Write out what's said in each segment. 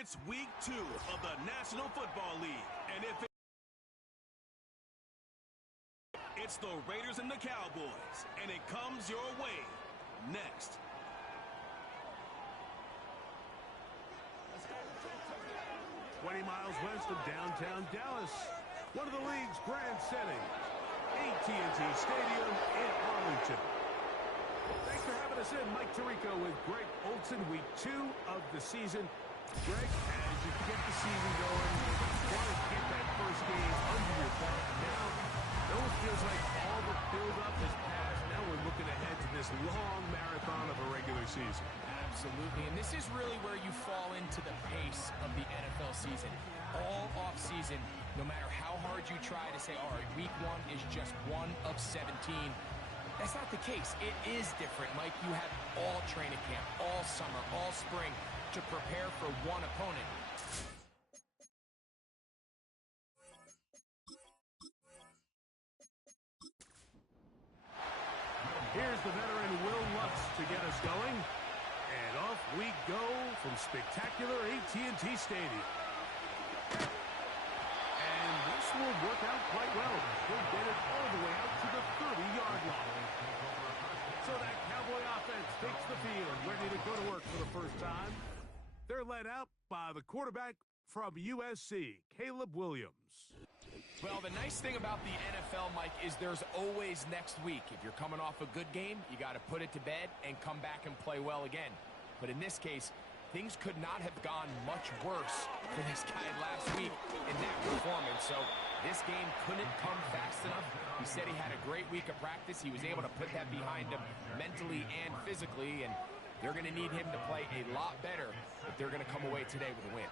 It's week 2 of the National Football League, and it's the Raiders and the Cowboys, and it comes your way next. Miles west of downtown Dallas, one of the league's grand settings, AT&T Stadium in Arlington. Thanks for having us in. Mike Tirico with Greg Olson, week 2 of the season. Greg, as you get the season going, you want to get that first game under your belt. Now, it almost feels like all the build-up is past. Now we're looking ahead to this long marathon of a regular season. Absolutely, and this is really where you fall into the pace of the NFL season. All off-season, no matter how hard you try to say, all right, week 1 is just 1 of 17, that's not the case. It is different, Mike. You have all training camp, all summer, all spring to prepare for one opponent. Here's the veteran Will Lutz to get us going. And off we go from spectacular AT&T Stadium. And this will work out quite well. He'll get it all the way out to the 30-yard line. So that Cowboy offense takes the field, ready to go to work for the first time. They're led out by the quarterback from USC, Caleb Williams. Well, the nice thing about the NFL, Mike, is there's always next week. If you're coming off a good game, you got to put it to bed and come back and play well again. But in this case, things could not have gone much worse for this guy last week in that performance. So this game couldn't come fast enough. He said he had a great week of practice. He was able to put that behind him mentally and physically, and they're going to need him to play a lot better if they're going to come away today with a win.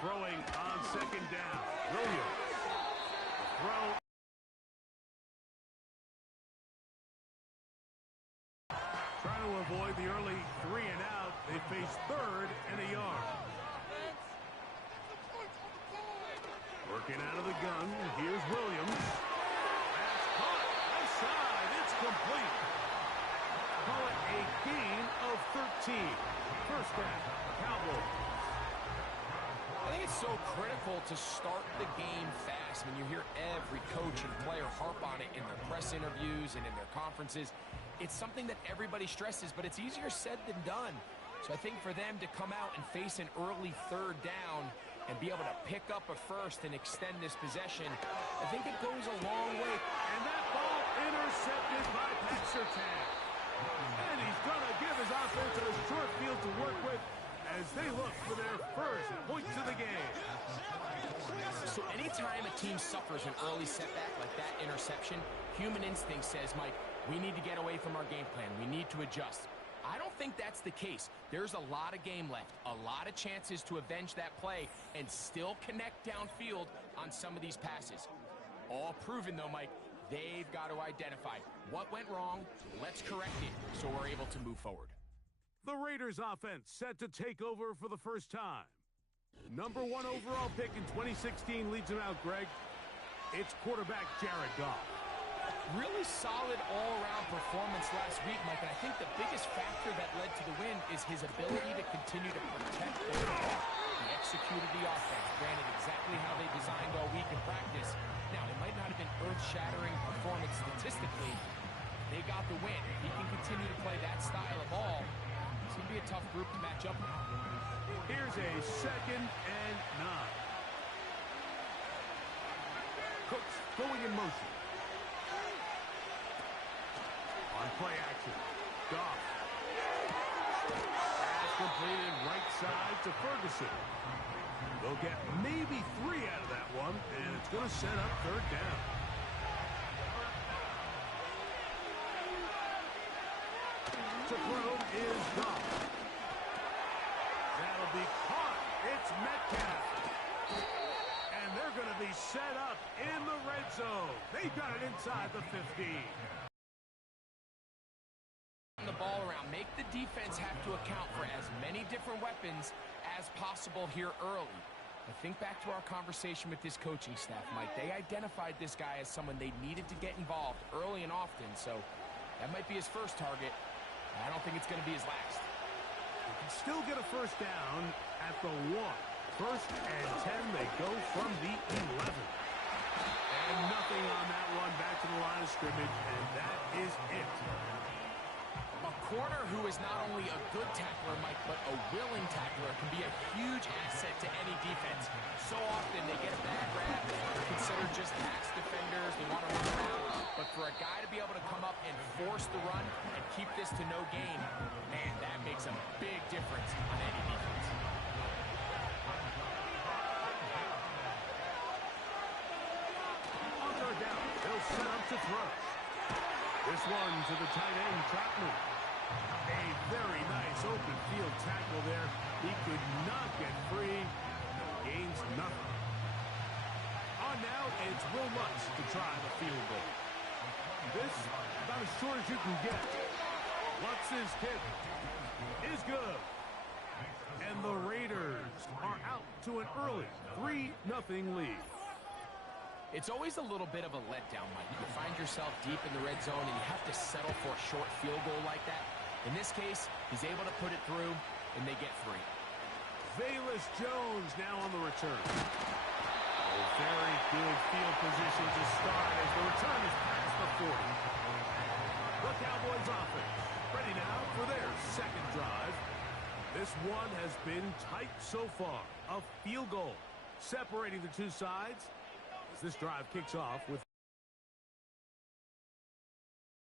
Throwing on second down. Williams. Throw. Trying to avoid the early 3 and out. They face 3rd and a yard. Working out of the gun. Here's Williams. That's caught. Left side. It's complete. Call it a gain of 13. First down. Cowboys. I think it's so critical to start the game fast. When you hear every coach and player harp on it in their press interviews and in their conferences, it's something that everybody stresses, but it's easier said than done. So I think for them to come out and face an early 3rd down and be able to pick up a first and extend this possession, I think it goes a long way. And that ball intercepted by Pat Surtain. And he's going to give his offense a short field to work with as they look for their first points of the game. So anytime a team suffers an early setback like that interception, human instinct says, Mike, we need to get away from our game plan. We need to adjust. I don't think that's the case. There's a lot of game left, a lot of chances to avenge that play and still connect downfield on some of these passes. All proven, though, Mike, they've got to identify what went wrong, let's correct it so we're able to move forward. The Raiders offense set to take over for the first time. Number 1 overall pick in 2016 leads him out, Greg. It's quarterback Jared Goff. Really solid all-around performance last week, Mike, and I think the biggest factor that led to the win is his ability to continue to protect the football. He executed the offense, granted exactly how they designed all week in practice. Now, it might not have been earth-shattering performance statistically. They got the win. If he can continue to play that style of ball, it's going to be a tough group to match up with. Here's a 2nd and 9. Cooks going in motion. On play action. Goff. Pass completed right side to Ferguson. They'll get maybe 3 out of that one, and it's going to set up 3rd down. To throw is Goff. That'll be caught. It's Metcalf. And they're going to be set up in the red zone. They've got it inside the 15. The ball around. Make the defense have to account for as many different weapons as possible here early. I think back to our conversation with this coaching staff, Mike. They identified this guy as someone they needed to get involved early and often, so that might be his first target. I don't think it's going to be his last. They can still get a first down at the 1. First and 10, they go from the 11. And nothing on that one, back to the line of scrimmage, and that is it. A corner who is not only a good tackler, Mike, but a willing tackler can be a huge asset to any defense. So often they get a bad rap, they're considered just pass defenders, they want to run around. But for a guy to be able to come up and force the run and keep this to no gain, man, that makes a big difference on any defense. On third down, they'll set up to throw. This one to the tight end, Chapman. A very nice open field tackle there. He could not get free. Gains nothing. On now, it's Will Lutz to try the field goal. This about as short as you can get. Lutz's kick is good. And the Raiders are out to an early 3-0 lead. It's always a little bit of a letdown, Mike. You find yourself deep in the red zone and you have to settle for a short field goal like that. In this case, he's able to put it through, and they get 3. Velus Jones now on the return. Oh, very good field position to start as the return is past the 40. The Cowboys offense ready now for their second drive. This one has been tight so far. A field goal separating the two sides as this drive kicks off with.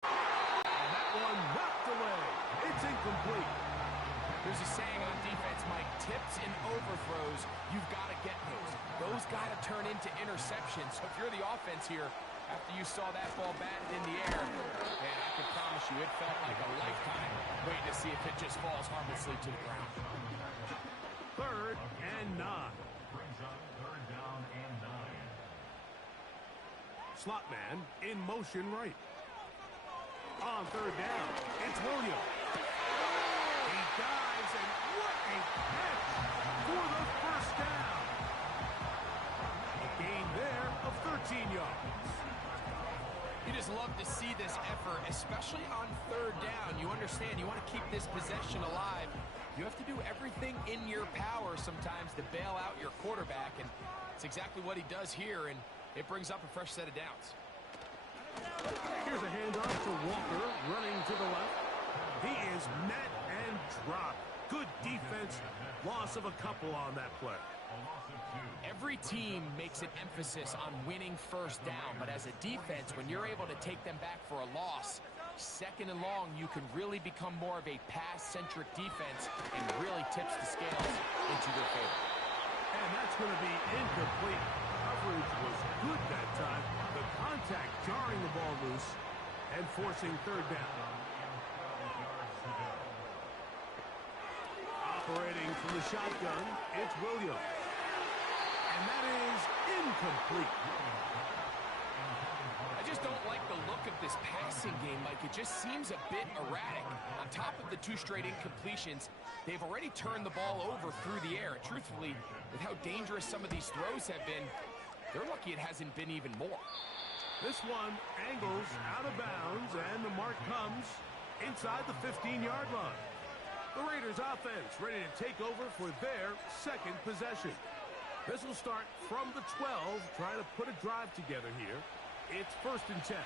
And that one knocked away. It's incomplete. There's a saying on defense, Mike, tips and overthrows, you've got to get those. Those got to turn into interceptions. So if you're the offense here, after you saw that ball batted in the air, man, I can promise you it felt like a lifetime waiting to see if it just falls harmlessly to the ground. 3rd and 9. Slot man in motion right. On 3rd down, it's Williams. He dives, and what a catch for the first down. A gain there of 13 yards. You just love to see this effort, especially on 3rd down. You understand, you want to keep this possession alive. You have to do everything in your power sometimes to bail out your quarterback, and it's exactly what he does here, and it brings up a fresh set of downs. Here's a handoff to Walker, running to the left. He is met and dropped. Good defense. Loss of a couple on that play. Every team makes an emphasis on winning first down, but as a defense, when you're able to take them back for a loss, 2nd and long, you can really become more of a pass-centric defense and really tips the scales into your favor. And that's going to be incomplete. Coverage was good that time. The contact jarring the ball loose and forcing 3rd down. Operating from the shotgun, it's Williams. And that is incomplete. I just don't like the look of this passing game, Mike. It just seems a bit erratic. On top of the 2 straight incompletions, they've already turned the ball over through the air. And truthfully, with how dangerous some of these throws have been, they're lucky it hasn't been even more. This one angles out of bounds, and the mark comes inside the 15-yard line. The Raiders offense ready to take over for their 2nd possession. This will start from the 12, trying to put a drive together here. It's 1st and 10.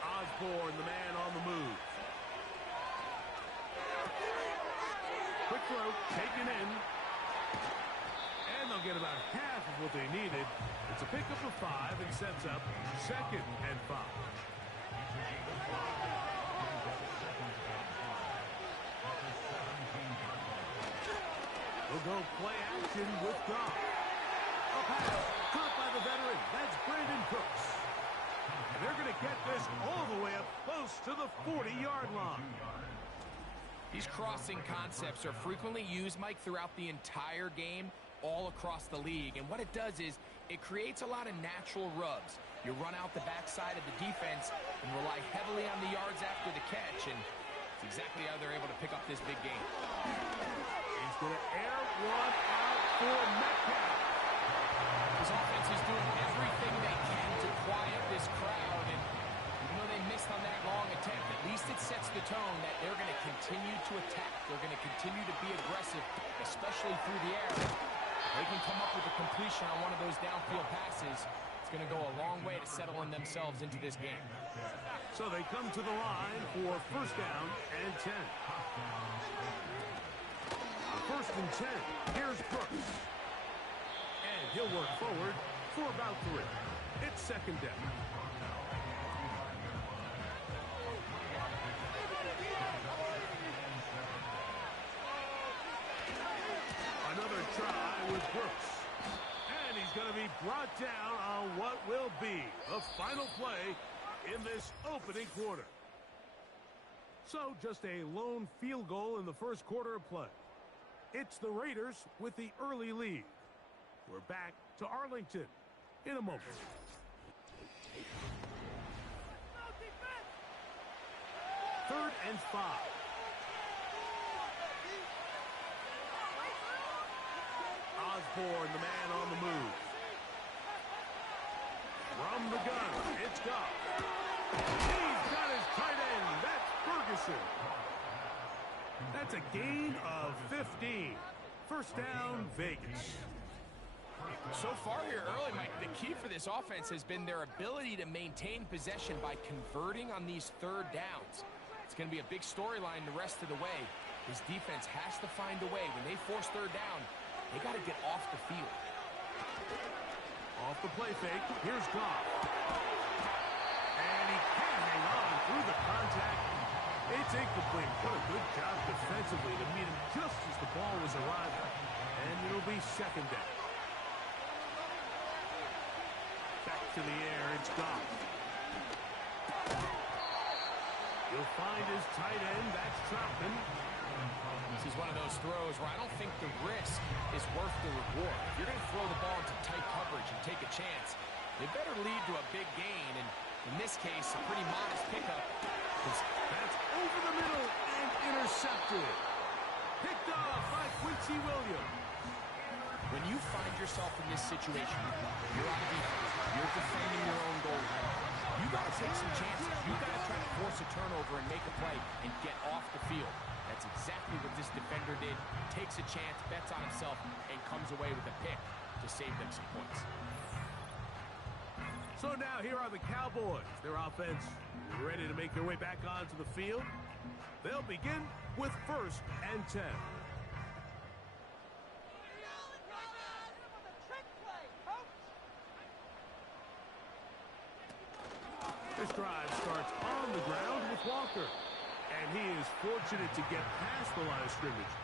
Osborne, the man on the move. Quick throw, taken in. And they'll get about half of what they needed. It's a pickup of 5 and sets up 2nd and 5. We'll go play action with Goff. A pass caught by the veteran. That's Brandon Cooks. And they're going to get this all the way up close to the 40-yard line. These crossing concepts are frequently used, Mike, throughout the entire game, all across the league. And what it does is it creates a lot of natural rubs. You run out the backside of the defense and rely heavily on the yards after the catch. And it's exactly how they're able to pick up this big game. He's going to air one out for Metcalf. This offense is doing everything they can to quiet this tone that they're going to continue to attack. They're going to continue to be aggressive, especially through the air. If they can come up with a completion on one of those downfield passes, it's going to go a long way to settling themselves into this game. So they come to the line for first down and 10. First and 10. Here's Brooks. And he'll work forward for about 3. It's second down. Another try with Brooks. And he's going to be brought down on what will be the final play in this opening quarter. So just a lone field goal in the first quarter of play. It's the Raiders with the early lead. We're back to Arlington in a moment. Third and 5. Osborne, the man on the move. From the gun, it's Goff. He's got his tight end. That's Ferguson. That's a gain of 15. First down, Vegas. So far here early, Mike, the key for this offense has been their ability to maintain possession by converting on these third downs. It's going to be a big storyline the rest of the way. This defense has to find a way. When they force third down, they got to get off the field. Off the play fake, here's Goff. And he can't hang on through the contact. It's incomplete. What a good job defensively to meet him just as the ball was arriving. And it'll be second down. Back to the air, it's Goff. He'll find his tight end, that's Troutman. This is one of those throws where I don't think the risk is worth the reward. If you're going to throw the ball into tight coverage and take a chance, you better lead to a big gain. And in this case, a pretty modest pickup. That's over the middle and intercepted. Picked off by Quincy Williams. When you find yourself in this situation, you're on defense. You're defending your own goal. You got to take some chances. You got to try to force a turnover and make a play and get off the field. That's exactly what this defender did. Takes a chance, bets on himself, and comes away with a pick to save them some points. So now here are the Cowboys. Their offense ready to make their way back onto the field. They'll begin with first and 10. This drive starts on the ground with Walker. And he is fortunate to get past the line of scrimmage.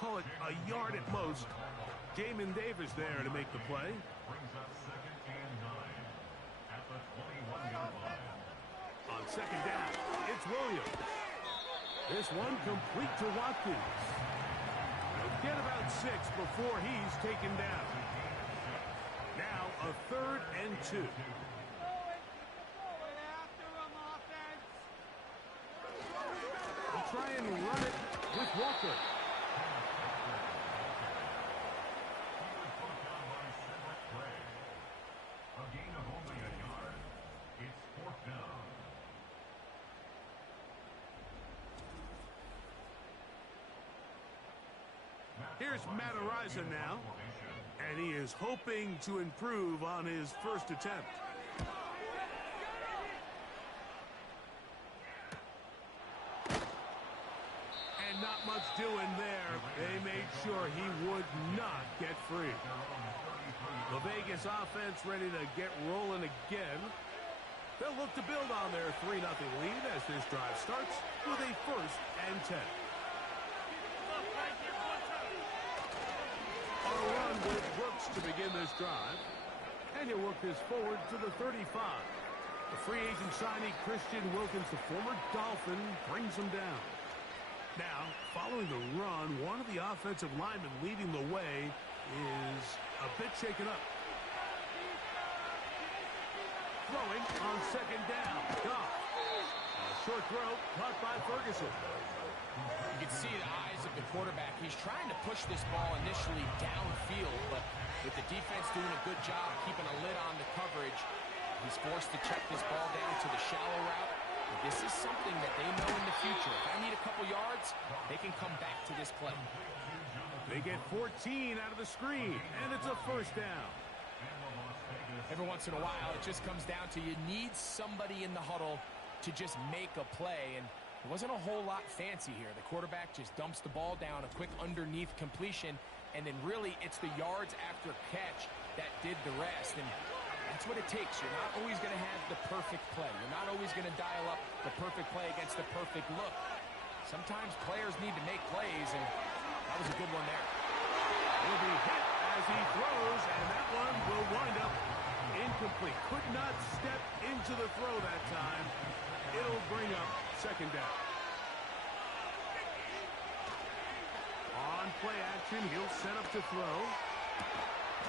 Call it a yard at most. Jamin Davis there to make the play. On second down, it's Williams. This one complete to Watkins. He'll get about 6 before he's taken down. Now a third and 2. Try and run it with Walker. Here's Matt Ariza now, and he is hoping to improve on his first attempt. Not much doing there. They made sure he would not get free. The Vegas offense ready to get rolling again. They'll look to build on their 3-0 lead as this drive starts with a first and 10. On a run with Brooks to begin this drive. And he'll work this forward to the 35. The free agent signee Christian Wilkins, the former Dolphin, brings him down. Now, following the run, one of the offensive linemen leading the way is a bit shaken up. Throwing on second down. Goff. A short throw caught by Ferguson. You can see the eyes of the quarterback. He's trying to push this ball initially downfield, but with the defense doing a good job keeping a lid on the coverage, he's forced to check this ball down to the shallow route. But this is something that they know in the future. If I need a couple yards, they can come back to this play. They get 14 out of the screen, and it's a first down. Every once in a while, it just comes down to you need somebody in the huddle to just make a play, and it wasn't a whole lot fancy here. The quarterback just dumps the ball down, a quick underneath completion, and then really it's the yards after catch that did the rest, and that's what it takes. You're not always going to have the perfect play. You're not always going to dial up the perfect play against the perfect look. Sometimes players need to make plays, and that was a good one there. He'll be hit as he throws, and that one will wind up incomplete. Could not step into the throw that time. It'll bring up second down. On play action, he'll set up to throw.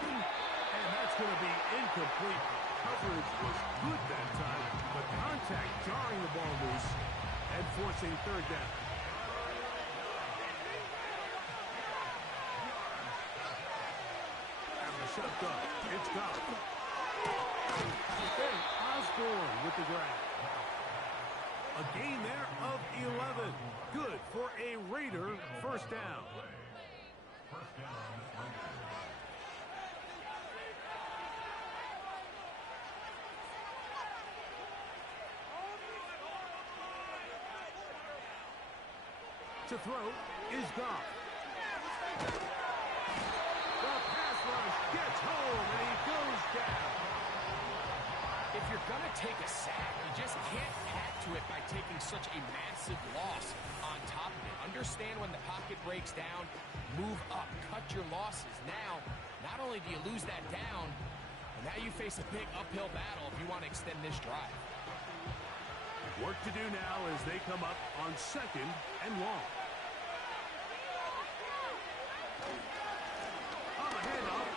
And that's going to be incomplete. Coverage was good that time, but contact jarring the ball loose and forcing third down. Shotgun. It's gone. Hey, Osborne with the grab. A gain there of 11. Good for a Raider first down. To throw is gone. Gets home, and he goes down. If you're going to take a sack, you just can't add to it by taking such a massive loss on top of it. Understand when the pocket breaks down, move up, cut your losses. Now, not only do you lose that down, but now you face a big uphill battle if you want to extend this drive. Work to do now as they come up on second and long.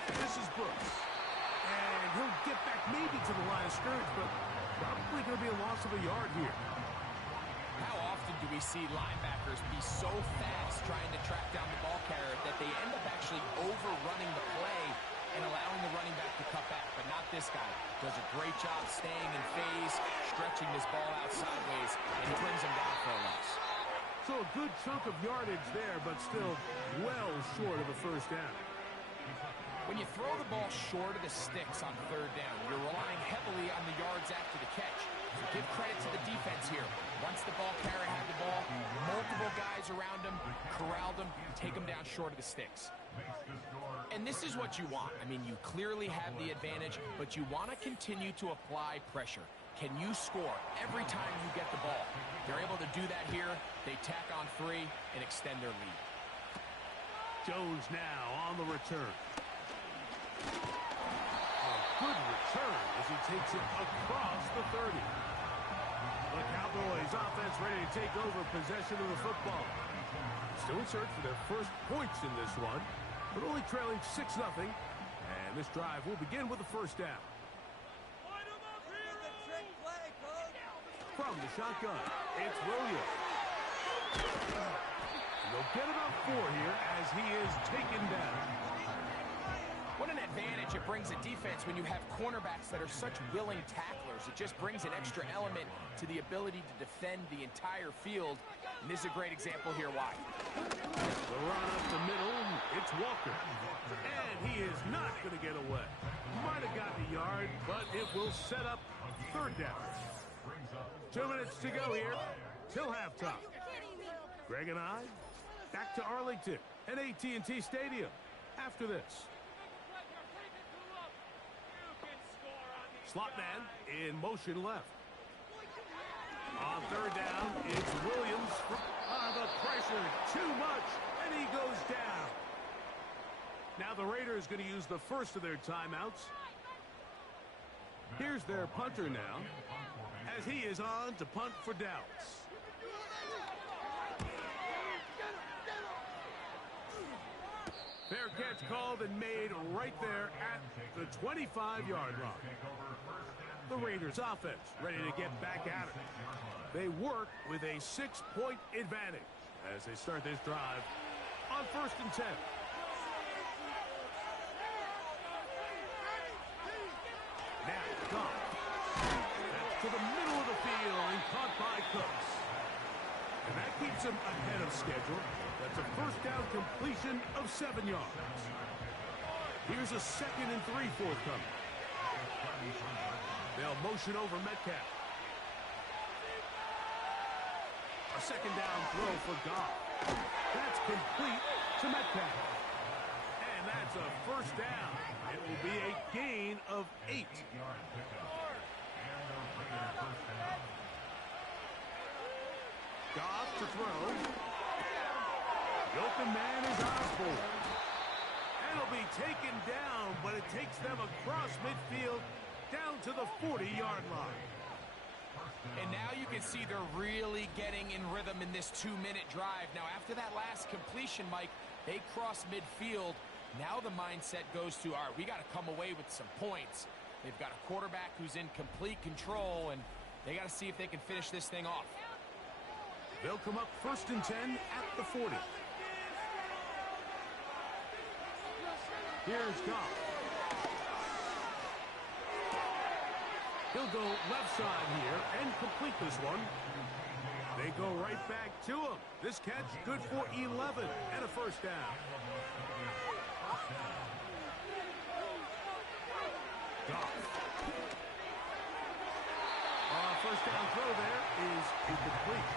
This is Brooks. And he'll get back maybe to the line of scrimmage, but probably going to be a loss of a yard here. How often do we see linebackers be so fast trying to track down the ball carrier that they end up actually overrunning the play and allowing the running back to cut back? But not this guy. Does a great job staying in phase, stretching this ball out sideways, and he brings him down for a loss. So a good chunk of yardage there, but still well short of a first down. When you throw the ball short of the sticks on third down, you're relying heavily on the yards after the catch. So give credit to the defense here. Once the ball carrier had the ball, multiple guys around him, corralled him, take him down short of the sticks. And this is what you want. I mean, you clearly have the advantage, but you want to continue to apply pressure. Can you score every time you get the ball? They're able to do that here. They tack on 3 and extend their lead. Jones now on the return. A good return as he takes it across the 30. The Cowboys offense ready to take over possession of the football. Still in search for their first points in this one, but only trailing 6-0. And this drive will begin with a first down. From the shotgun, it's Williams. They'll get about 4 here as he is taken down. What an advantage it brings a defense when you have cornerbacks that are such willing tacklers. It just brings an extra element to the ability to defend the entire field. And this is a great example here why. The run up the middle, it's Walker. And he is not going to get away. Might have gotten a yard, but it will set up third down. 2 minutes to go here till halftime. Greg and I back to Arlington at AT&T Stadium after this. Slot man in motion left. On third down, it's Williams. The pressure, too much, and he goes down. Now the Raiders going to use the first of their timeouts. Here's their punter now, as he is on to punt for Dallas. Fair catch called and made right there at the 25-yard line. The Raiders offense ready to get back at it. They work with a 6-point advantage as they start this drive on 1st and 10. Now, gone. That's to the middle of the field and caught by Puts him ahead of schedule. That's a first down completion of 7 yards. Here's a 2nd and 3 forthcoming. They'll motion over Metcalf. A 2nd down throw for Goff. That's complete to Metcalf. And that's a first down. It will be a gain of 8. Goff to throw. The open man is Osborne. And it'll be taken down, but it takes them across midfield down to the 40-yard line. And now you can see they're really getting in rhythm in this 2-minute drive. Now, after that last completion, Mike, they cross midfield. Now the mindset goes to, all right, we got to come away with some points. They've got a quarterback who's in complete control, and they got to see if they can finish this thing off. They'll come up 1st and 10 at the 40. Here's Goff. He'll go left side here and complete this one. They go right back to him. This catch good for 11 and a first down. Goff. First down throw there is incomplete.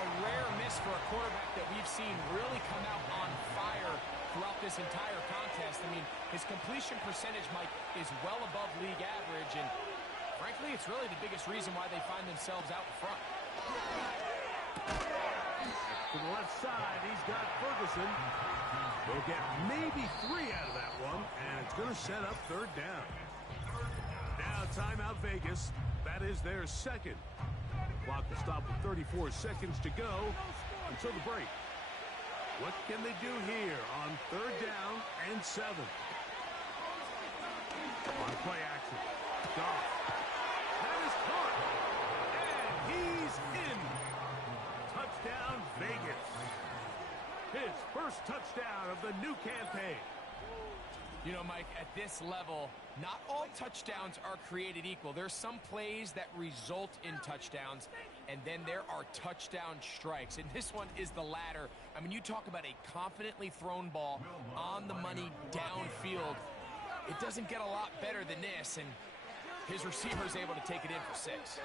A rare miss for a quarterback that we've seen really come out on fire throughout this entire contest. I mean, his completion percentage, Mike, is well above league average, and frankly, it's really the biggest reason why they find themselves out in front. To the left side, he's got Ferguson. They'll get maybe 3 out of that one, and it's going to set up 3rd down. Now, timeout Vegas. That is their 2nd. Clock will stop with 34 seconds to go until the break. What can they do here on 3rd down and 7? On play action. Goff. That is caught. And he's in. Touchdown, Vegas. His first touchdown of the new campaign. You know, Mike, at this level, not all touchdowns are created equal. There's some plays that result in touchdowns, and then there are touchdown strikes. And this one is the latter. I mean, you talk about a confidently thrown ball on the money downfield. It doesn't get a lot better than this, and his receiver is able to take it in for 6.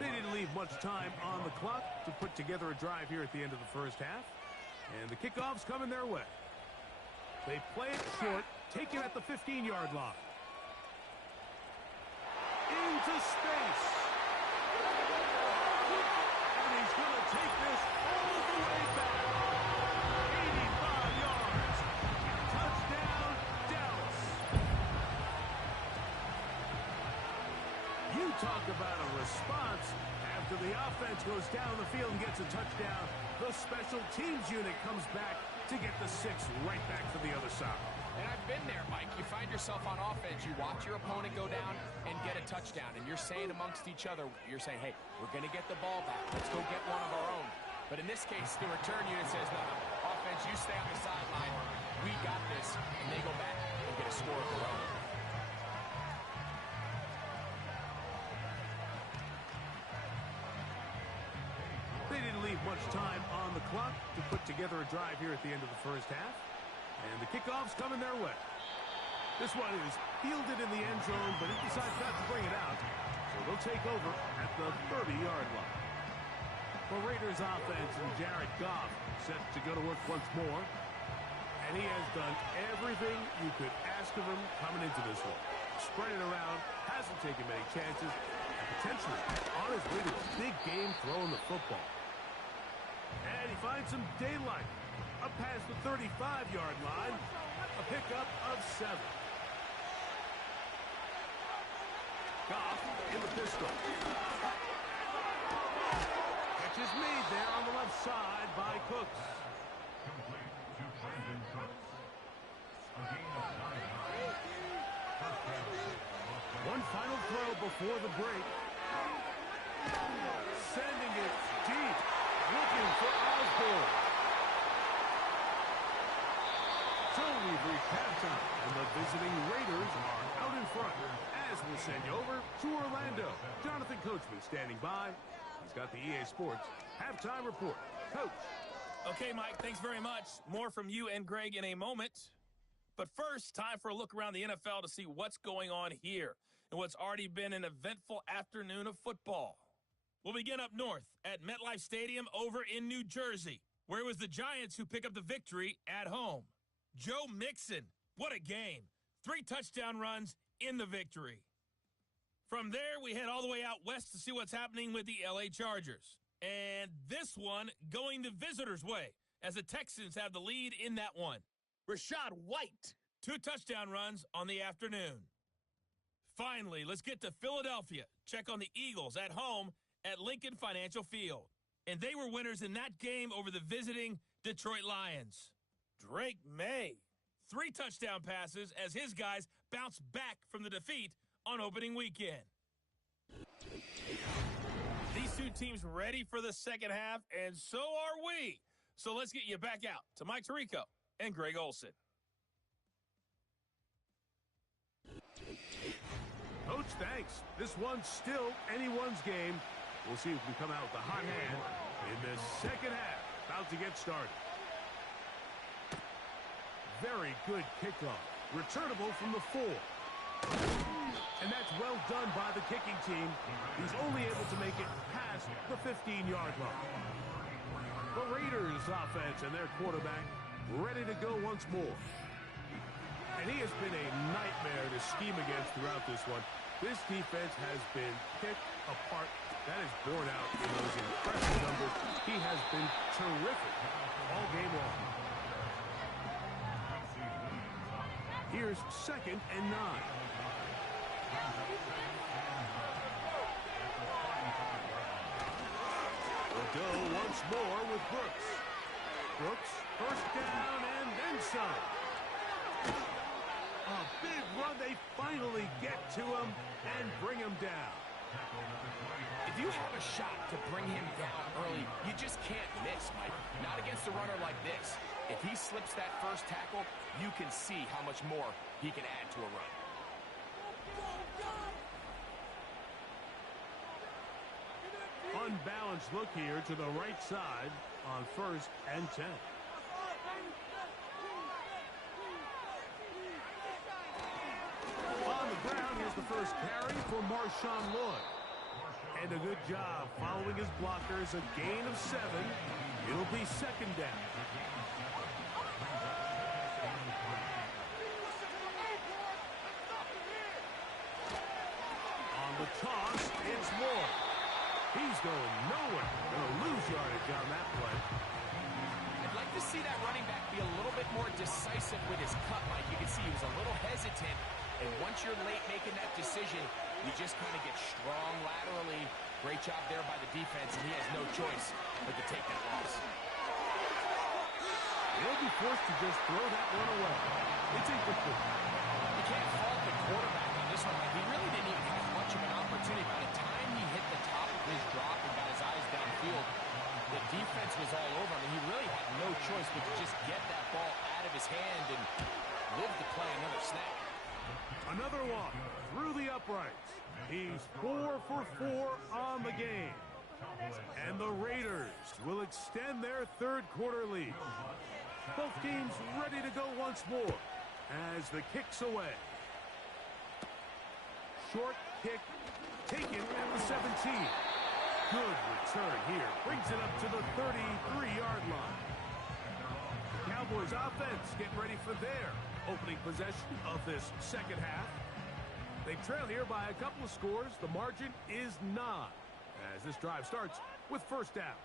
They didn't leave much time on the clock to put together a drive here at the end of the first half. And the kickoff's coming their way. They play it short, take it at the 15-yard line. Into space. And he's going to take this all the way back. 85 yards. Touchdown, Dallas. You talk about a response. After the offense goes down the field and gets a touchdown, the special teams unit comes back to get the 6 right back to the other side. And I've been there, Mike. You find yourself on offense, you watch your opponent go down and get a touchdown, and you're saying amongst each other, you're saying, hey, we're going to get the ball back. Let's go get one of our own. But in this case, the return unit says, no, offense, you stay on the sideline. We got this. And they go back and get a score of their own. They didn't leave much time on the clock to put together a drive here at the end of the first half. And the kickoff's coming their way. This one is fielded in the end zone, but he decides not to bring it out. So they'll take over at the 30-yard line. The Raiders offense and Jared Goff set to go to work once more. And he has done everything you could ask of him coming into this one. Spread it around, hasn't taken many chances, and potentially on his way to a big game throwing the football. And he finds some daylight. Up past the 35-yard line. A pickup of 7. Goff in the pistol. Catch is made there on the left side by Cooks. One final throw before the break. Sending it deep. Looking for Osborne. So we've reached halftime, and the visiting Raiders are out in front. As we'll send you over to Orlando. Jonathan Coachman standing by. He's got the EA Sports halftime report. Coach. Okay, Mike, thanks very much. More from you and Greg in a moment. But first, time for a look around the NFL to see what's going on here in what's already been an eventful afternoon of football. We'll begin up north at MetLife Stadium over in New Jersey, where it was the Giants who pick up the victory at home. Joe Mixon, what a game. 3 touchdown runs in the victory. From there, we head all the way out west to see what's happening with the LA Chargers. And this one going the visitors' way, as the Texans have the lead in that one. Rashad White, 2 touchdown runs on the afternoon. Finally, let's get to Philadelphia. Check on the Eagles at home at Lincoln Financial Field. And they were winners in that game over the visiting Detroit Lions. Drake May, 3 touchdown passes as his guys bounce back from the defeat on opening weekend. These two teams ready for the second half, and so are we. So let's get you back out to Mike Tirico and Greg Olson. Coach, thanks. This one's still anyone's game. We'll see who can come out with the hot hand in the second half. About to get started. Very good kickoff. Returnable from the 4. And that's well done by the kicking team. He's only able to make it past the 15-yard line. The Raiders offense and their quarterback ready to go once more. And he has been a nightmare to scheme against throughout this one. This defense has been picked apart. That is borne out in those impressive numbers. He has been terrific all game long. Here's 2nd and 9. We'll go once more with Brooks. Brooks, first down and then some. A big run. They finally get to him and bring him down. If you have a shot to bring him down early, you just can't miss, Mike. Not against a runner like this. If he slips that first tackle, you can see how much more he can add to a run. Unbalanced look here to the right side on 1st and 10. On the ground, here's the first carry for Marshawn Lloyd. And a good job following his blockers. A gain of 7. It'll be 2nd down. On the toss, it's Lloyd. He's going nowhere. Going to lose yardage on that play. I'd like to see that running back be a little bit more decisive with his cut, Mike. You can see he was a little hesitant. And once you're late making that decision, you just kind of get strong laterally. Great job there by the defense, and he has no choice but to take that loss. They'll be forced to just throw that one away. It's incomplete. You can't fault the quarterback on this one. Like, he really didn't even have much of an opportunity. By the time he hit the top of his drop and got his eyes downfield, the defense was all over him, and he really had no choice but to just get that ball out of his hand and live to play another snap. Another one through the uprights. He's 4 for 4 on the game. And the Raiders will extend their 3rd quarter lead. Both teams ready to go once more as the kick's away. Short kick taken at the 17. Good return here. Brings it up to the 33-yard line. Cowboys offense getting ready for their opening possession of this second half. They trail here by a couple of scores. The margin is 9 as this drive starts with 1st down.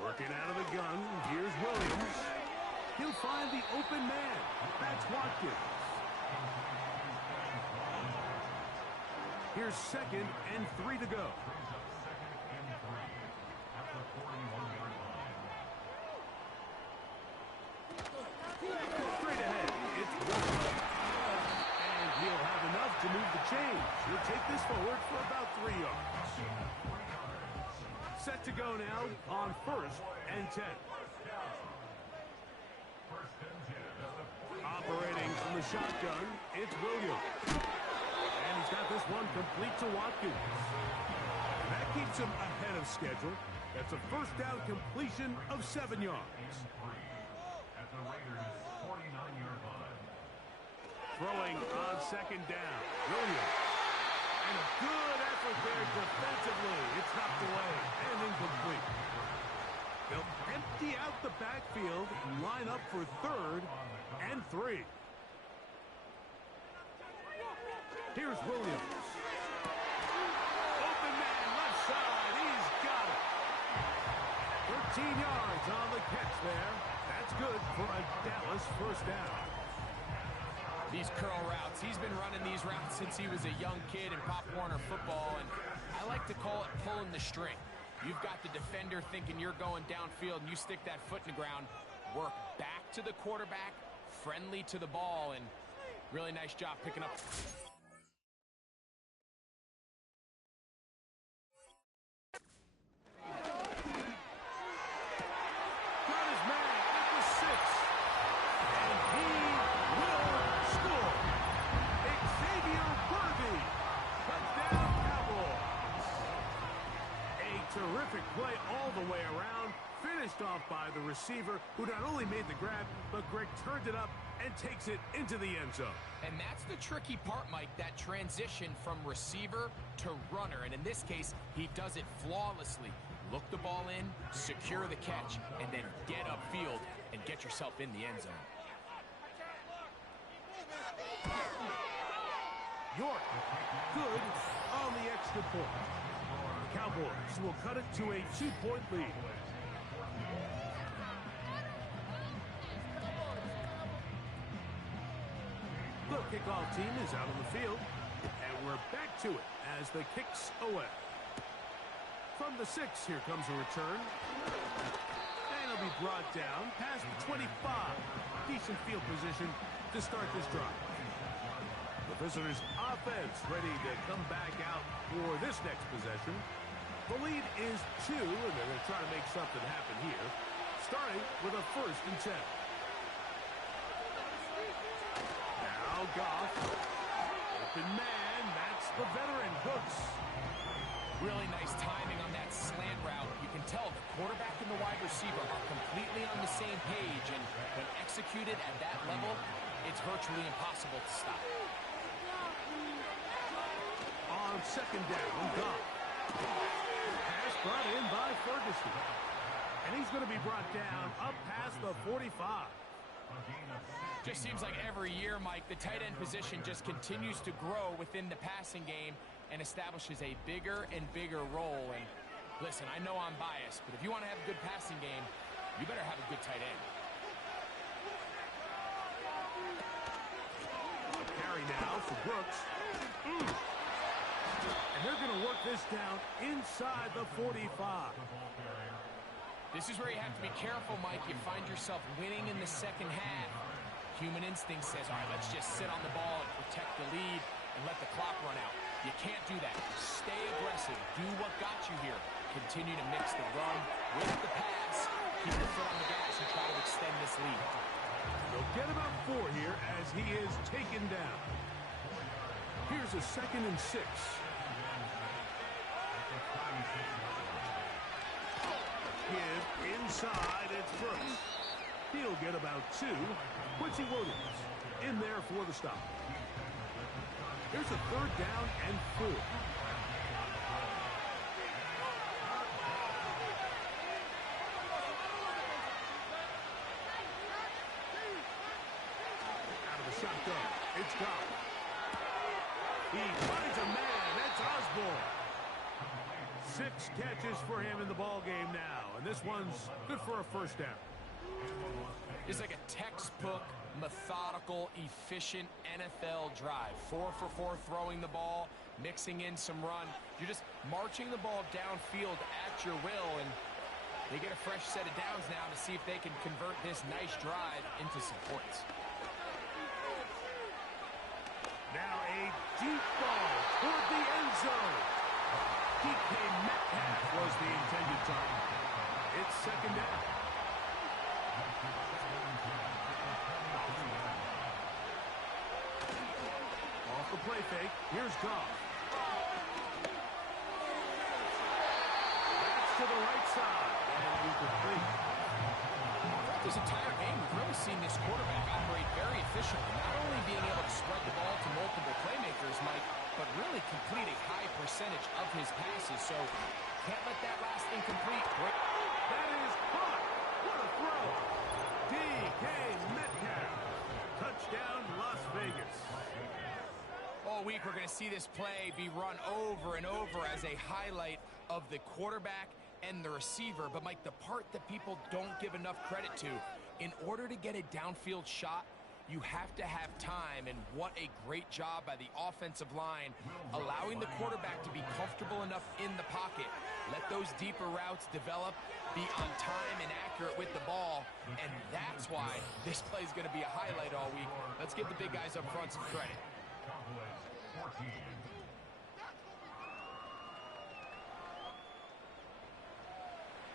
Working out of the gun, here's Williams. He'll find the open man. That's Watkins. Here's 2nd and 3 to go. Straight ahead, it's Williams. And he'll have enough to move the chains. He'll take this forward for about 3 yards. Set to go now on 1st and 10. the shotgun, it's Williams. And he's got this one complete to Watkins. That keeps him ahead of schedule. That's a first down completion of 7 yards. At the Raiders' 49-yard line. Throwing on second down. Williams. And a good effort there defensively. It's knocked away and incomplete. They'll empty out the backfield, line up for 3rd and 3. Here's Williams. Open man, left side. He's got it. 13 yards on the catch there. That's good for a Dallas first down. These curl routes, he's been running these routes since he was a young kid in Pop Warner football, and I like to call it pulling the string. You've got the defender thinking you're going downfield, and you stick that foot in the ground, work back to the quarterback, friendly to the ball, and really nice job picking up. Terrific play all the way around, finished off by the receiver, who not only made the grab, but Greg turned it up and takes it into the end zone. And that's the tricky part, Mike, that transition from receiver to runner. And in this case, he does it flawlessly. Look the ball in, secure the catch, and then get upfield and get yourself in the end zone. York, good on the extra point. Cowboys will cut it to a 2-point lead. The kickoff team is out on the field, and we're back to it as the kicks away. From the 6, here comes a return. And it'll be brought down past the 25. Decent field position to start this drive. The visitors' offense ready to come back out for this next possession. The lead is 2, and they're going to try to make something happen here, starting with a 1st and 10. Now Goff. Open man. That's the veteran, Cooks. Really nice timing on that slant route. You can tell the quarterback and the wide receiver are completely on the same page, and when executed at that level, it's virtually impossible to stop. On second down, Goff. Pass brought in by Ferguson. And he's going to be brought down up past the 45. Just seems like every year, Mike, the tight end position just continues to grow within the passing game and establishes a bigger and bigger role. And listen, I know I'm biased, but if you want to have a good passing game, you better have a good tight end. Carry now for Brooks. And they're going to work this down inside the 45. This is where you have to be careful, Mike. You find yourself winning in the second half. Human instinct says, all right, let's just sit on the ball and protect the lead and let the clock run out. You can't do that. Stay aggressive. Do what got you here. Continue to mix the run with the pass. Keep your foot on the gas and try to extend this lead. They'll get about 4 here as he is taken down. Here's a 2nd and 6. Give inside, it's Brooks. He'll get about 2. Quincy Williams in there for the stop. Here's a 3rd down and 4. Out of the shotgun, it's Goff. He finds a man, that's Osborne. 6 catches for him in the ball game now, and this one's good for a 1st down. It's like a textbook, methodical, efficient NFL drive. 4 for 4 throwing the ball, mixing in some run. You're just marching the ball downfield at your will, and they get a fresh set of downs now to see if they can convert this nice drive into some points. Now a deep ball toward the end zone. DK Metcalf was the intended target. It's 2nd down. Now, 2 to play fake. Here's Goff. That's to the right side. And incomplete. Throughout this entire game, we've really seen this quarterback operate very efficiently, not only being able to spread the ball to multiple playmakers, Mike, but really complete a high percentage of his passes. So can't let that last incomplete. That is caught. What a throw. DK Metcalf. Touchdown, Las Vegas. All week, we're going to see this play be run over and over as a highlight of the quarterback and the receiver. But, Mike, the part that people don't give enough credit to, in order to get a downfield shot, you have to have time, and what a great job by the offensive line, allowing the quarterback to be comfortable enough in the pocket. Let those deeper routes develop, be on time and accurate with the ball, and that's why this play is going to be a highlight all week. Let's give the big guys up front some credit. Cowboys 14.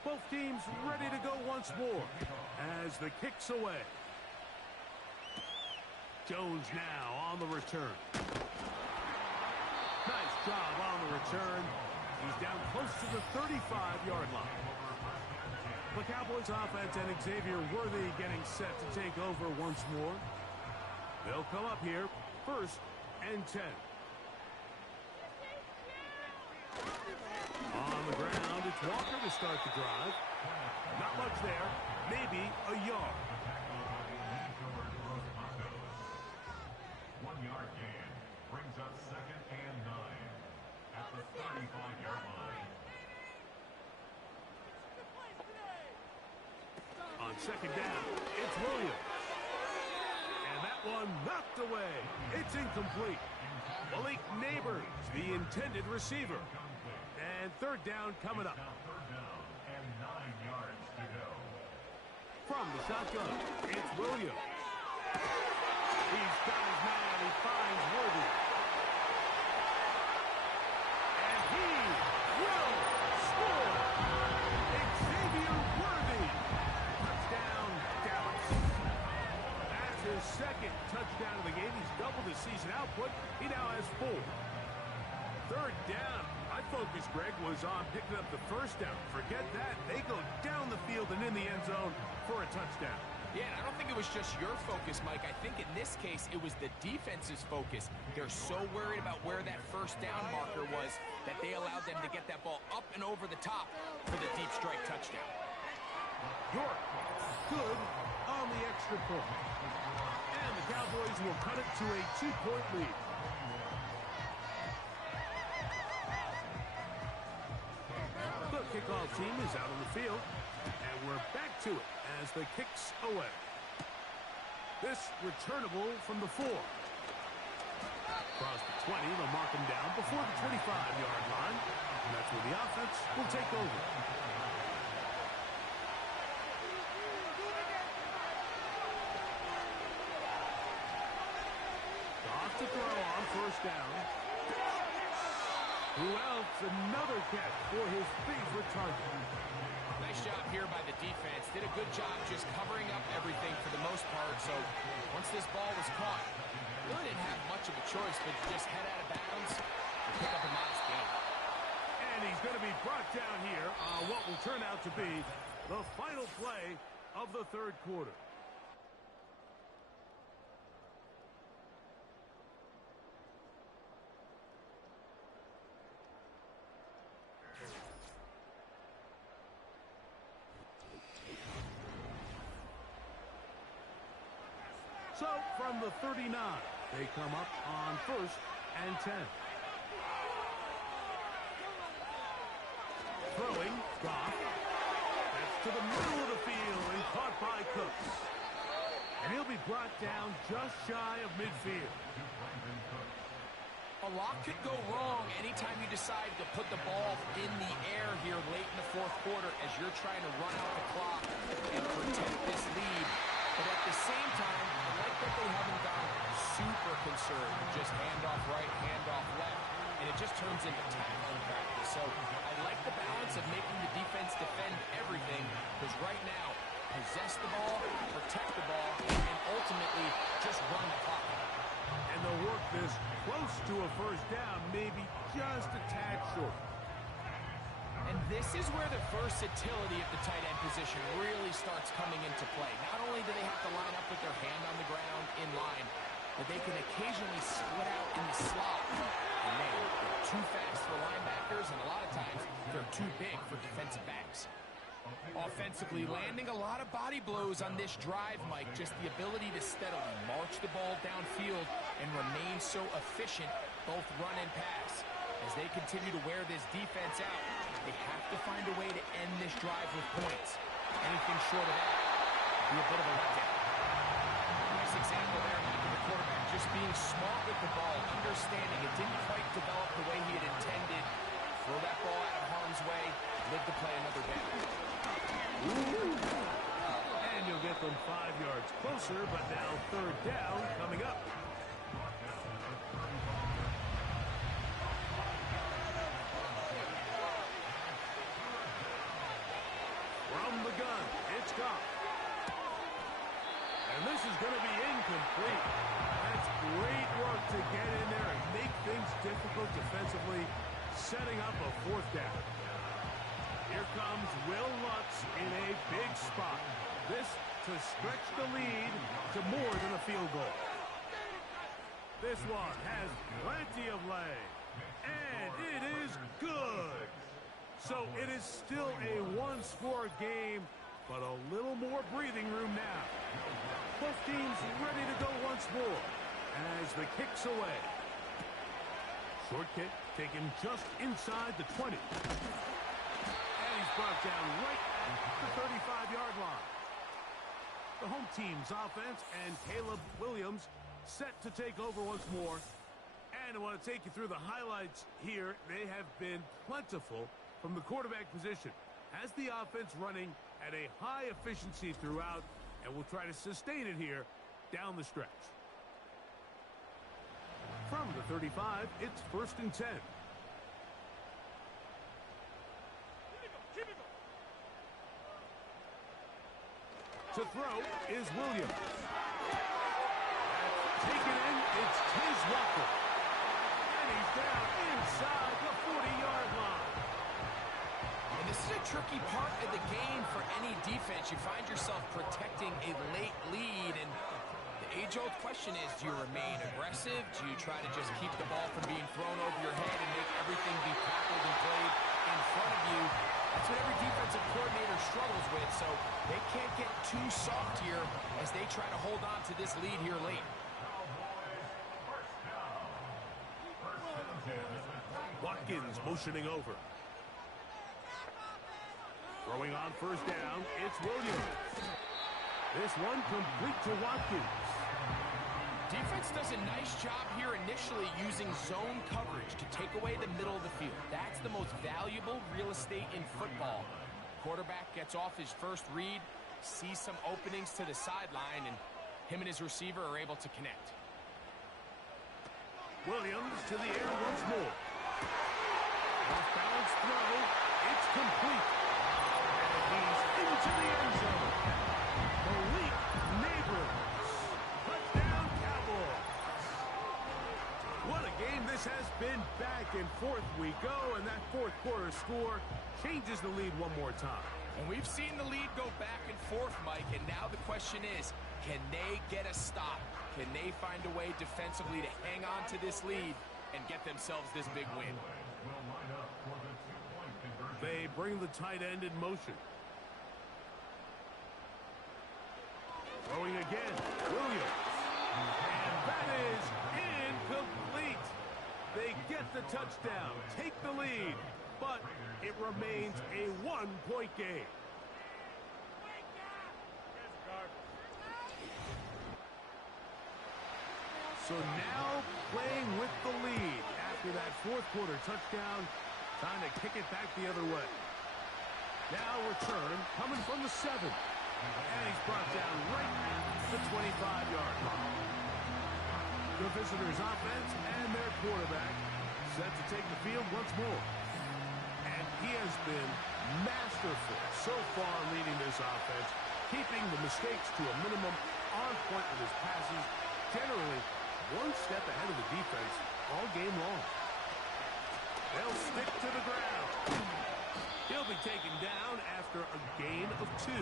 Both teams ready to go once more as the kick's away. Jones now on the return. Nice job on the return. He's down close to the 35-yard line. The Cowboys offense and Xavier Worthy getting set to take over once more. They'll come up here, 1st and 10. On the ground, it's Walker to start the drive. Not much there, maybe a yard. 1-yard gain brings up 2nd and 9 at the 35-yard line. On 2nd down, it's Williams. And that one knocked away. It's incomplete. Malik Neighbors, the intended receiver. And 3rd down coming up. Now 3rd down and 9 yards to go. From the shotgun, it's Williams. He's got his man. He finds Worthy. And he will score. Xavier Worthy. Touchdown, Dallas. That's his 2nd touchdown of the game. He's doubled his season output. He now has 4. 3rd down. My focus, Greg, was on picking up the 1st down. Forget that. They go down the field and in the end zone for a touchdown. Yeah, and I don't think it was just your focus, Mike. I think in this case, it was the defense's focus. They're so worried about where that 1st down marker was that they allowed them to get that ball up and over the top for the deep strike touchdown. York, good on the extra point. And the Cowboys will cut it to a 2-point lead. The kickoff team is out on the field, and we're back to it as the kick's away. This returnable from the 4. Across the 20, they'll mark him down before the 25-yard line. And that's where the offense will take over. Off to throw on 1st down. Who else? Another catch for his favorite target. Nice job here by the defense. Did a good job just covering up everything for the most part. So once this ball was caught, really didn't have much of a choice, but just head out of bounds and pick up a modest gain. And he's going to be brought down here on what will turn out to be the final play of the 3rd quarter. So, from the 39, they come up on 1st and 10. Throwing, Goff. That's to the middle of the field and caught by Cooks. And he'll be brought down just shy of midfield. A lot could go wrong anytime you decide to put the ball in the air here late in the 4th quarter as you're trying to run out the clock and protect this lead. But at the same time, I like that they haven't gone super concerned. Just handoff right, handoff left, and it just turns into tackling practice. So I like the balance of making the defense defend everything, because right now, possess the ball, protect the ball, and ultimately just run the clock. And they'll work this close to a first down, maybe just a tad short. And this is where the versatility of the tight end position really starts coming into play. Not only do they have to line up with their hand on the ground in line, but they can occasionally split out in the slot. And man, they're too fast for linebackers, and a lot of times they're too big for defensive backs. Offensively, landing a lot of body blows on this drive, Mike. Just the ability to steadily march the ball downfield and remain so efficient, both run and pass. As they continue to wear this defense out, they have to find a way to end this drive with points. Anything short of that would be a bit of a letdown. Nice example there, Mike, of the quarterback just being smart with the ball, understanding it didn't quite develop the way he had intended. Throw that ball out of harm's way, live to play another down. And you'll get them 5 yards closer, but now third down coming up. From the gun, it's Goff. And this is going to be incomplete. That's great work to get in there and make things difficult defensively, setting up a fourth down. Here comes Will Lutz in a big spot. This to stretch the lead to more than a field goal. This one has plenty of leg. And it is good. So it is still a one-score game, but a little more breathing room now. Both teams ready to go once more as the kick's away. Short kick taken just inside the 20. And he's brought down right at the 35-yard line. The home team's offense and Caleb Williams set to take over once more. And I want to take you through the highlights here. They have been plentiful from the quarterback position. Has the offense running at a high efficiency throughout, and will try to sustain it here down the stretch. From the 35, it's 1st and 10. To throw is Williams. Taken in, it's Tiz Walker. And he's down inside the 40-yard line. And this is a tricky part of the game for any defense. You find yourself protecting a late lead, and the age-old question is, do you remain aggressive? Do you try to just keep the ball from being thrown over your head and make everything be tackled and played in front of you? That's what every defensive coordinator struggles with, so they can't get too soft here as they try to hold on to this lead here late. Watkins motioning over. Throwing on 1st down, it's Williams. This one complete to Watkins. Defense does a nice job here initially using zone coverage to take away the middle of the field. That's the most valuable real estate in football. Quarterback gets off his first read, sees some openings to the sideline, and him and his receiver are able to connect. Williams to the air once more. Off-balance throw. It's complete. And he's into the end zone. Malik Neighbors. Touchdown, Cowboys. What a game this has been. Back and forth we go, and that fourth quarter score changes the lead one more time. And we've seen the lead go back and forth, Mike, and now the question is, can they get a stop? Can they find a way defensively to hang on to this lead and get themselves this big win? They bring the tight end in motion. Throwing again, Williams. And that is incomplete. They get the touchdown, take the lead, but it remains a one-point game. So now playing with the lead after that fourth quarter touchdown, trying to kick it back the other way. Now return coming from the 7. And he's brought down right at the 25-yard line. The visitors' offense and their quarterback set to take the field once more. And he has been masterful so far leading this offense, keeping the mistakes to a minimum, on point with his passes. Generally, one step ahead of the defense all game long. They'll stick to the ground. He'll be taken down after a gain of 2.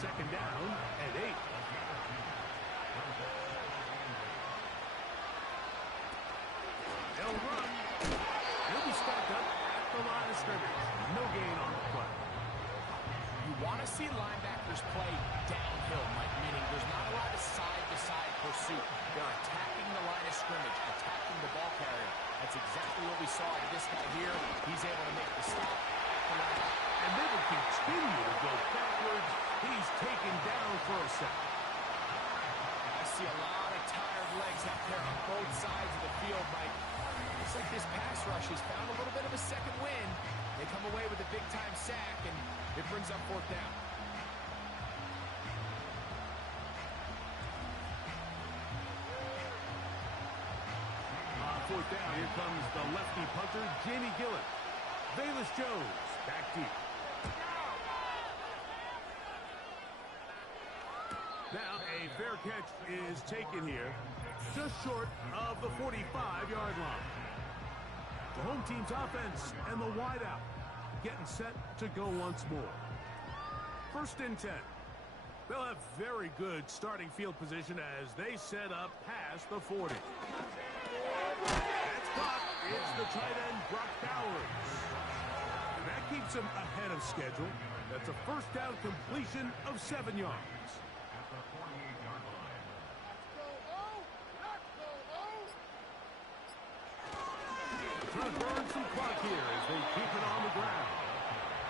Second down and 8. They'll run. He'll be stacked up at the line of scrimmage. No gain on the play. You want to see linebackers play downhill, Mike, meaning there's not a lot of side-to-side pursuit. They're attacking the line of scrimmage, attacking the ball carrier. That's exactly what we saw out of this guy here. He's able to make the stop at the line. And they will continue to go backwards. He's taken down for a sack. I see a lot of tired legs out there on both sides of the field, Mike. Looks like this pass rush has found a little bit of a second wind. They come away with a big-time sack, and it brings up 4th down. On 4th down, here comes the lefty punter, Jamie Gillett. Bayless Jones back deep. Now a fair catch is taken here, just short of the 45-yard line. The home team's offense and the wideout getting set to go once more. 1st and 10. They'll have very good starting field position as they set up past the 40. That's blocked. It's the tight end, Brock Bowers. And that keeps him ahead of schedule. That's a 1st down completion of 7 yards. Trying to burn some clock here as they keep it on the ground.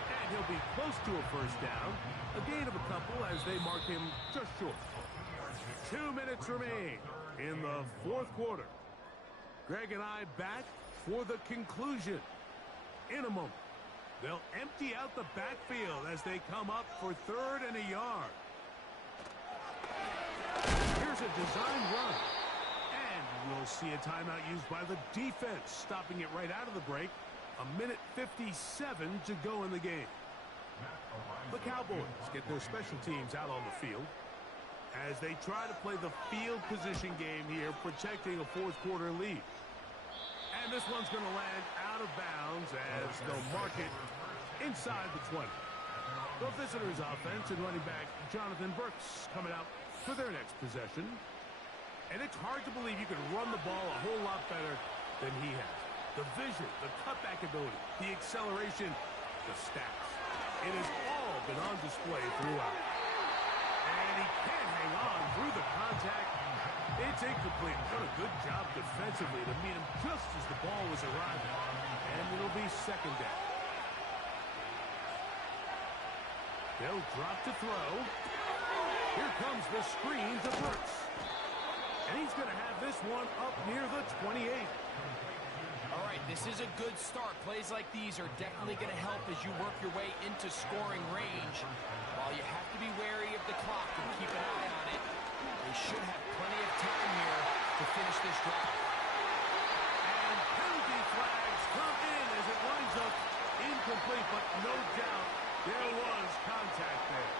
And he'll be close to a 1st down. A gain of a couple as they mark him just short. 2 minutes remain in the 4th quarter. Greg and I back for the conclusion. In a moment, they'll empty out the backfield as they come up for 3rd and a yard. Here's a design run. We'll see a timeout used by the defense, stopping it right out of the break. 1:57 to go in the game. The Cowboys get their special teams out on the field as they try to play the field position game here, protecting a 4th quarter lead. And this one's going to land out of bounds as they'll mark it inside the 20. The visitors' offense and running back Jonathan Brooks coming out for their next possession. And it's hard to believe you can run the ball a whole lot better than he has. The vision, the cutback ability, the acceleration, the stats. It has all been on display throughout. And he can't hang on through the contact. It's incomplete. Done a good job defensively to meet him just as the ball was arriving. And it'll be 2nd down. They'll drop to throw. Here comes the screen to Brooks. And he's going to have this one up near the 28. All right, this is a good start. Plays like these are definitely going to help as you work your way into scoring range. While you have to be wary of the clock and keep an eye on it, they should have plenty of time here to finish this drive. And penalty flags come in as it winds up incomplete, but no doubt there was contact there.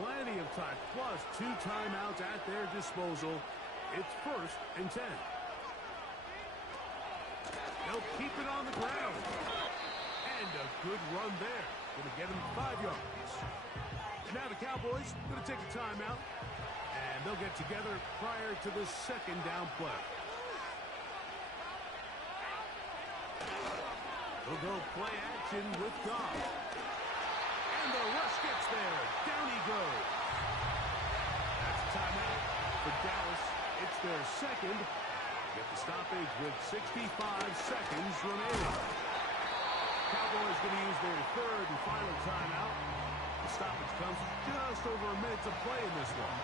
Plenty of time, plus 2 timeouts at their disposal. It's 1st and 10. They'll keep it on the ground. And a good run there. Going to get him 5 yards. And now the Cowboys going to take a timeout. And they'll get together prior to the 2nd down play. They'll go play action with Goff. And the rush gets there. Down he goes. That's a timeout for Dallas. It's their 2nd. Get the stoppage with 65 seconds remaining. Cowboys going to use their 3rd and final timeout. The stoppage comes just over a minute to play in this one.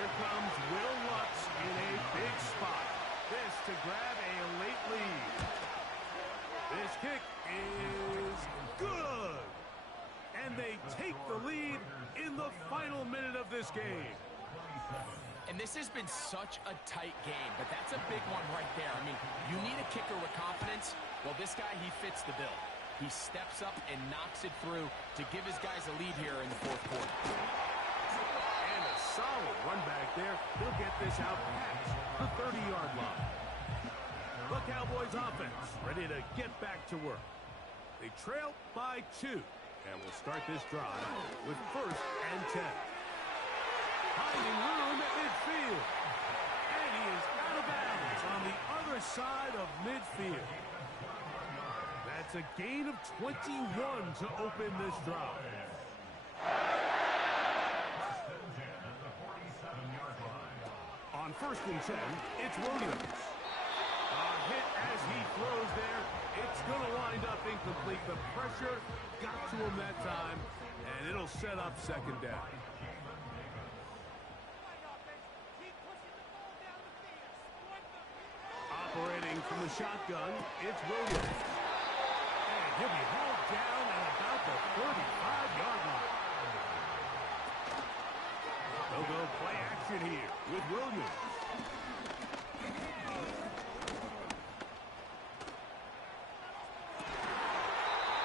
Here comes Will Lutz in a big spot. This to grab a late lead. This kick is good. And they take the lead in the final minute of this game. And this has been such a tight game, but that's a big one right there. I mean, you need a kicker with confidence. Well, this guy, he fits the bill. He steps up and knocks it through to give his guys a lead here in the fourth quarter. And a solid run back there. He'll get this out past the 30-yard line. The Cowboys offense ready to get back to work. They trail by 2. And we'll start this drive with 1st and 10. Finding room at midfield. And he is out of bounds on the other side of midfield. That's a gain of 21 to open this drive. On 1st and 10, it's Williams. A hit as he throws there. It's going to wind up incomplete. The pressure got to him that time, and it'll set up 2nd down. Operating from the shotgun, it's Williams. And he'll be hauled down at about the 35-yard line. They'll go play action here with Williams.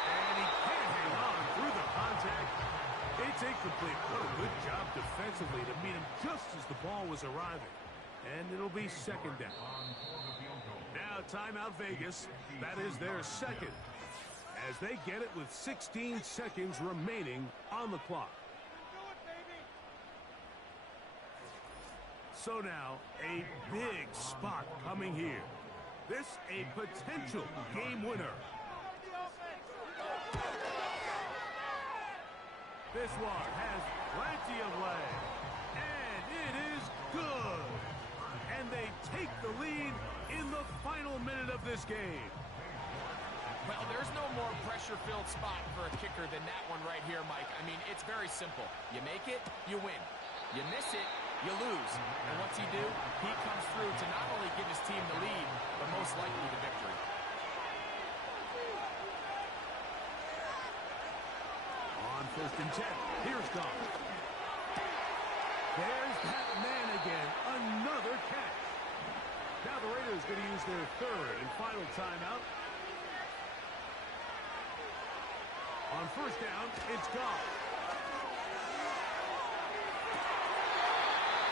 And he can't hang on through the contact. It's incomplete. What a good job defensively to meet him just as the ball was arriving. And it'll be 2nd down. Now timeout Vegas. That is their 2nd. As they get it with 16 seconds remaining on the clock. So now, a big spot coming here. This a potential game winner. This one has plenty of leg. And it is good. And they take the lead in the final minute of this game. Well, there's no more pressure-filled spot for a kicker than that one right here, Mike. I mean, it's very simple. You make it, you win. You miss it, you lose. And what's he do? He comes through to not only give his team the lead, but most likely the victory. On 1st and 10, here's Goff. There's that man again, another catch. Now the Raiders going to use their 3rd and final timeout. On 1st down, it's Goff.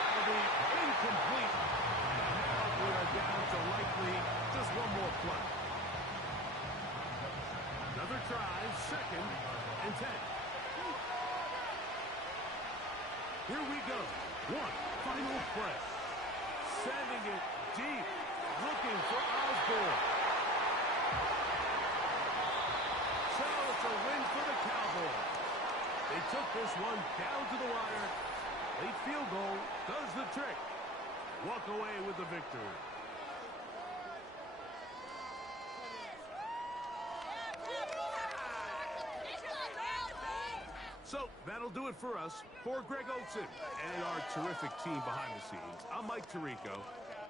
That'll be incomplete. Now we are down to likely just one more play. Another try, 2nd and 10. Here we go. One final play. Sending it deep. Looking for Osborne. So it's a win for the Cowboys. They took this one down to the wire. Late field goal does the trick. Walk away with the victory. So that'll do it for us. For Greg Olsen and our terrific team behind the scenes, I'm Mike Tirico.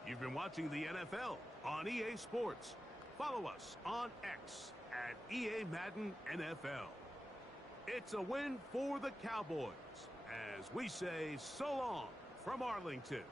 You've been watching the NFL on EA Sports. Follow us on X at EA Madden NFL. It's a win for the Cowboys as we say so long from Arlington.